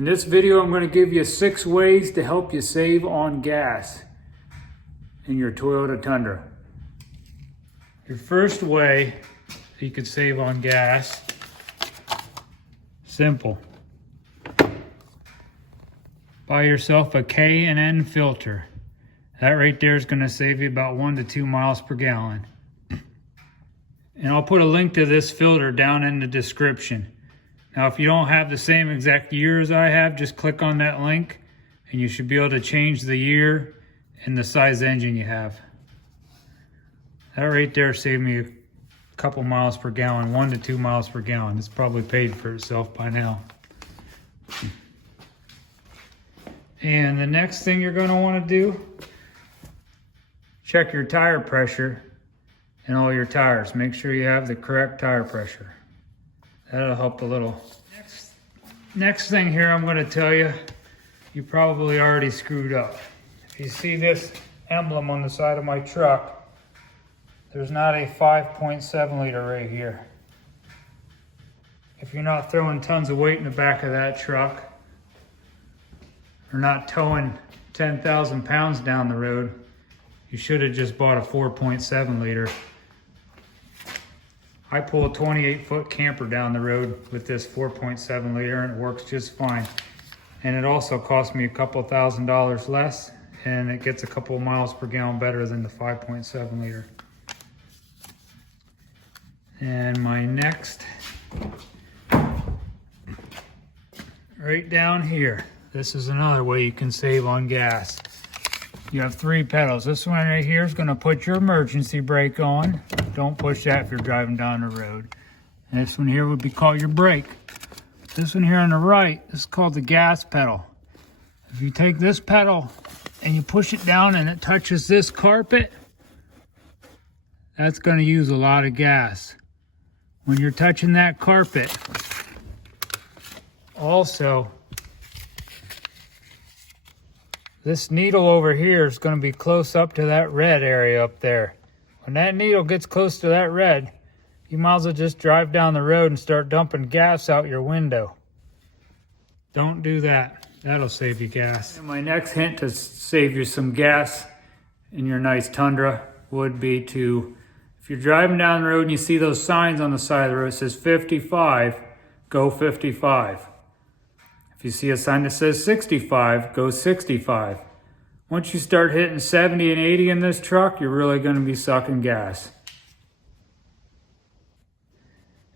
In this video, I'm going to give you 6 ways to help you save on gas in your Toyota Tundra. Your first way you could save on gas, simple. Buy yourself a K&N filter. That right there is going to save you about 1 to 2 miles per gallon. And I'll put a link to this filter down in the description. Now, if you don't have the same exact year as I have, just click on that link and you should be able to change the year and the size engine you have. That right there saved me a couple miles per gallon, 1 to 2 miles per gallon. It's probably paid for itself by now. And the next thing you're going to want to do, check your tire pressure and all your tires. Make sure you have the correct tire pressure. That'll help a little. Next thing here I'm going to tell you, you probably already screwed up. If you see this emblem on the side of my truck, there's not a 5.7 liter right here. If you're not throwing tons of weight in the back of that truck, or not towing 10,000 pounds down the road, you should have just bought a 4.7 liter. I pull a 28-foot camper down the road with this 4.7 liter and it works just fine. And it also cost me a couple $1,000 less, and it gets a couple of miles per gallon better than the 5.7 liter. And my next, right down here, this is another way you can save on gas. You have 3 pedals. This one right here is going to put your emergency brake on. Don't push that if you're driving down the road. And this one here would be called your brake. This one here on the right is called the gas pedal. If you take this pedal and you push it down and it touches this carpet, that's going to use a lot of gas. When you're touching that carpet, also, this needle over here is going to be close up to that red area up there. When that needle gets close to that red, you might as well just drive down the road and start dumping gas out your window. Don't do that. That'll save you gas. And my next hint to save you some gas in your nice Tundra would be to, if you're driving down the road and you see those signs on the side of the road that says 55, go 55. If you see a sign that says 65, go 65. Once you start hitting 70 and 80 in this truck, you're really going to be sucking gas.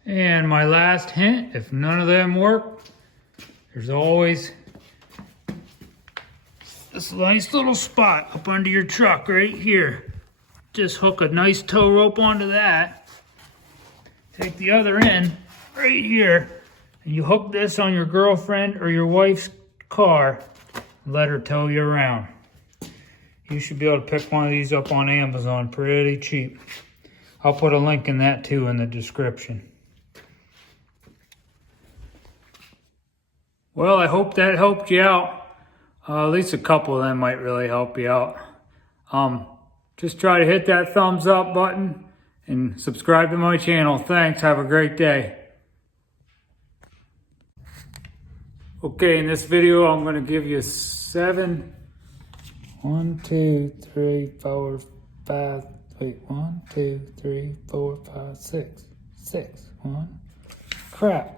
And my last hint, if none of them work, there's always this nice little spot up under your truck right here. Just hook a nice tow rope onto that. Take the other end right here. And you hook this on your girlfriend or your wife's car and let her tow you around. You should be able to pick one of these up on Amazon pretty cheap. I'll put a link in that too in the description. Well, I hope that helped you out. At least a couple of them might really help you out. Just try to hit that thumbs up button and subscribe to my channel. Thanks. Have a great day. Okay, in this video, I'm going to give you 7. 1, 2, 3, 4, 5. Wait, 1, 2, 3, 4, 5, 6. 6. 1. Crap.